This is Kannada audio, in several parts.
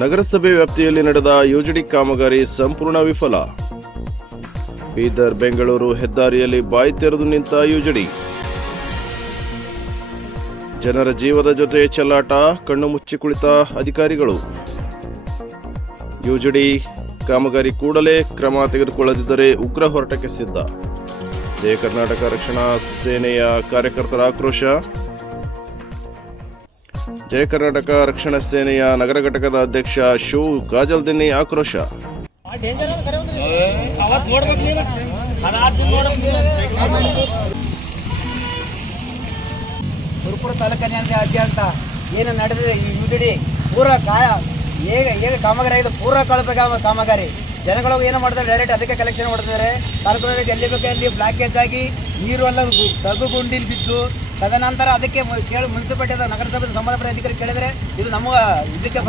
ನಗರಸಭೆ ವ್ಯಾಪ್ತಿಯಲ್ಲಿ ನಡೆದ ಯುಜಿಡಿ ಕಾಮಗಾರಿ ಸಂಪೂರ್ಣ ವಿಫಲ. ಬೀದರ್ ಬೆಂಗಳೂರು ಹೆದ್ದಾರಿಯಲ್ಲಿ ಬಾಯಿ ತೆರೆದು ನಿಂತ ಯುಜಿಡಿ. ಜನರ ಜೀವದ ಜೊತೆ ಚೆಲ್ಲಾಟ, ಕಣ್ಣು ಮುಚ್ಚಿ ಕುಳಿತ ಅಧಿಕಾರಿಗಳು. ಯುಜಿಡಿ ಕಾಮಗಾರಿ ಕೂಡಲೇ ಕ್ರಮ ತೆಗೆದುಕೊಳ್ಳದಿದ್ದರೆ ಉಗ್ರ ಹೋರಾಟಕ್ಕೆ ಸಿದ್ಧ. ಜಯ ಕರ್ನಾಟಕ ರಕ್ಷಣಾ ಸೇನೆಯ ಕಾರ್ಯಕರ್ತರ ಆಕ್ರೋಶ. ಜಯ ಕರ್ನಾಟಕ ರಕ್ಷಣಾ ಸೇನೆಯ ನಗರ ಘಟಕದ ಅಧ್ಯಕ್ಷ ಶಿವ ಗಾಜಲ್ದಿನ್ನಿ ಆಕ್ರೋಶ. ಸುರಪುರ ತಾಲೂಕಿನಾದ್ಯಂತ ಏನು ನಡೆದಿದೆ ಈ ಯುಜಿಡಿ ಪೂರ ಹೇಗೆ ಕಾಮಗಾರಿ ಆಗಿದೆ, ಪೂರ ಕಳಪೆ ಕಾಮಗಾರಿ. ಜನಗಳು ಏನು ಮಾಡ್ತಾರೆ, ಡೈರೆಕ್ಟ್ ಅದಕ್ಕೆ ಕಲೆಕ್ಷನ್ ಮಾಡ್ತಿದ್ದಾರೆ. ತಾಲೂಕಿನಲ್ಲಿ ಎಲ್ಲಿ ಬೇಕೋ ಅಲ್ಲಿ ಬ್ಲಾಕೇಜ್ ಆಗಿ ನೀರು ಎಲ್ಲ ತಗ್ಗುಗುಂಡಿಲಿ ಬಿದ್ದು, ತದನಂತರ ಅದಕ್ಕೆ ಮುನ್ಸಿಪಾಲಿಟಿಯ ನಗರಸಭೆ ಸಂಬಂಧಪಟ್ಟ ಅಧಿಕಾರಿ ಕೇಳಿದರೆ ಇದು ನಮ್ಮ ಇದಕ್ಕೆ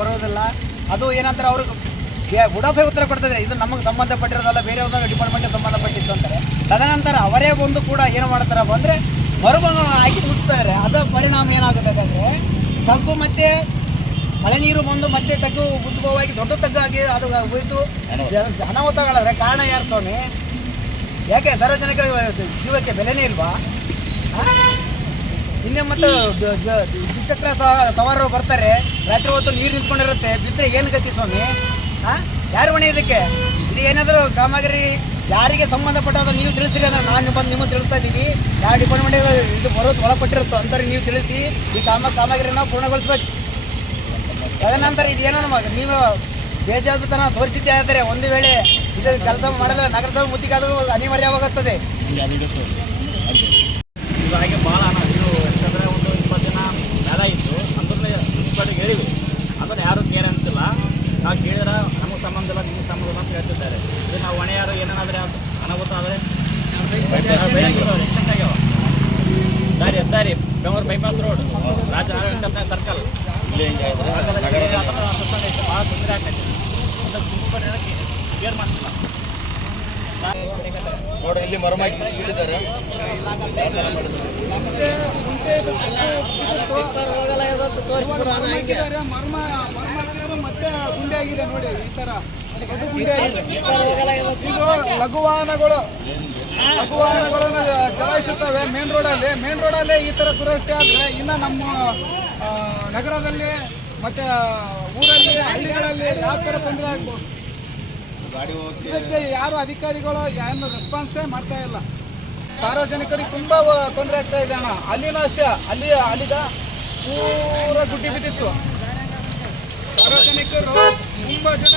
ಬರೋದಿಲ್ಲ. ಅದು ಏನಂತಾರೆ, ಅವರು ಬುಡಾಫೆ ಉತ್ತರ ಕೊಡ್ತಿದ್ದಾರೆ, ಇದು ನಮಗೆ ಸಂಬಂಧಪಟ್ಟಿರೋದಲ್ಲ, ಬೇರೆ ಒಂದು ಡಿಪಾರ್ಟ್ಮೆಂಟ್ಗೆ ಸಂಬಂಧಪಟ್ಟಿತ್ತು ಅಂತಾರೆ. ತದನಂತರ ಅವರೇ ಬಂದು ಕೂಡ ಏನು ಮಾಡ್ತಾರಪ್ಪ ಅಂದರೆ ಮರುಭಂಗ ಹಾಕಿ ಮುಗಿಸ್ತಾರೆ. ಅದರ ಪರಿಣಾಮ ಏನಾಗುತ್ತೆ ಅಂದರೆ ತಗ್ಗು ಮತ್ತು ಮಳೆ ನೀರು ಬಂದು ಮತ್ತೆ ತಗ್ಗು ಉದ್ಭವವಾಗಿ ದೊಡ್ಡ ತಗ್ಗಾಗಿ ಅದು ಹೋಯ್ತು. ಅನಾಹುತಗಳಾದರೆ ಕಾರಣ ಯಾರು ಸ್ವಾಮಿ? ಯಾಕೆ ಸಾರ್ವಜನಿಕ ಜೀವಕ್ಕೆ ಬೆಲೆನೇ ಇಲ್ವಾ? ಇನ್ನೇ ಮತ್ತು ದ್ವಿಚಕ್ರ ಸವಾರರು ಬರ್ತಾರೆ, ರಾತ್ರಿ ಹೊತ್ತು ನೀರು ನಿಂತ್ಕೊಂಡಿರುತ್ತೆ, ಬಿದ್ದರೆ ಏನು ಗತಿ ಸ್ವಾಮಿ? ಯಾರು ಹೊಣೆ ಇದಕ್ಕೆ? ಇದು ಏನಾದರೂ ಕಾಮಗಾರಿ ಯಾರಿಗೆ ಸಂಬಂಧಪಟ್ಟದ್ದು ನೀವು ತಿಳಿಸಿರಿ ಅಂದರೆ ನಾನು ಬಂದು ನಿಮಗೆ ತಿಳಿಸ್ತಾ ಇದ್ದೀವಿ. ಯಾವ ಡಿಪಾರ್ಟ್ಮೆಂಟಿಗೆ ಇದು ಬರೋದು ಒಳಪಟ್ಟಿರುತ್ತೋ ಅಂತಾರೆ ನೀವು ತಿಳಿಸಿ ಈ ಕಾಮಗಾರಿನ ಪೂರ್ಣಗೊಳಿಸ್ಬೇಕು. ತದನಂತರ ಇದೇನೋ ನಮಗೆ ನೀವು ಬೇಜವಾಬ್ದಾರಿತನ ತೋರಿಸಿದ್ದೇ ಆದರೆ ಒಂದು ವೇಳೆ ಇದು ಕೆಲಸ ಮಾಡಿದ್ರೆ ನಗರಸಭೆ ಮುತ್ತಿಗಾದರೂ ಅನಿವಾರ್ಯವಾಗುತ್ತದೆ. ಹಾಗೆ ಭಾಳ ಇದು ಯಾಕಂದರೆ ಒಂದು 20 ಜನ ನೆಲ ಇತ್ತು ಅಂದ್ರೆ ಮುನ್ಸಿಪಾಲಿಟಿಗೆ ಹೇಳಿವಿ, ಅದನ್ನು ಯಾರೂ ಕೇರ್ ಅಂತಿಲ್ಲ. ನಾವು ಕೇಳಿದ್ರೆ ನಮಗೆ ಸಂಬಂಧ ಇಲ್ಲ, ನಿಮಗೆ ಸಂಬಂಧ ಇಲ್ಲ ಅಂತ ಹೇಳ್ತಿದ್ದಾರೆ. ಇದು ನಾವು ಹೊಣೆ ಯಾರು ಏನೇನಾದರೆ ಅನಾಹುತ ಆದರೆ ಎಕ್ಸೆಂಟ್ ಆಗ್ಯಾವ. ಹೆದ್ದಾರಿ ಬೆಂಗಳೂರು ಬೈಪಾಸ್ ರೋಡ್, ರಾಜ ಸರ್ಕಲ್ ಭಾಳ ತೊಂದರೆ ಆಗ್ತೈತಿ. ಕೇರ್ ಮಾಡ್ತಿಲ್ಲ ನೋಡ್ರಿ, ಇಲ್ಲಿ ಮರಮಾಕಿ ಬಿಟ್ಟಿದ್ದಾರೆ. ಮತ್ತೆ ಗುಂಡೆ ಆಗಿದೆ ನೋಡಿ, ಈ ತರ ಇದು ಲಘುವಾಹನಗಳನ್ನು ಚಲಾಯಿಸುತ್ತವೆ ಮೇನ್ ರೋಡಲ್ಲಿ ಈ ತರ ದುರಸ್ತಿ ಆದರೆ ಇನ್ನು ನಮ್ಮ ನಗರದಲ್ಲಿ ಮತ್ತೆ ಊರಲ್ಲಿ ಹಳ್ಳಿಗಳಲ್ಲಿ ಯಾವ ಥರ ತೊಂದರೆ ಆಗ್ಬೋದು? ಇದಕ್ಕೆ ಯಾರು ಅಧಿಕಾರಿಗಳು ಏನು ರೆಸ್ಪಾನ್ಸೇ ಮಾಡ್ತಾ ಇಲ್ಲ. ಸಾರ್ವಜನಿಕರಿಗೆ ತುಂಬ ತೊಂದರೆ ಆಗ್ತಾ ಇದೆ ಅಣ್ಣ. ಅಲ್ಲಿನೂ ಅಷ್ಟೇ, ಅಲ್ಲಿಗ ಪೂರ ಗುಡ್ಡಿ ಬಿದ್ದಿತ್ತು. ಸಾರ್ವಜನಿಕರು ತುಂಬ ಜನ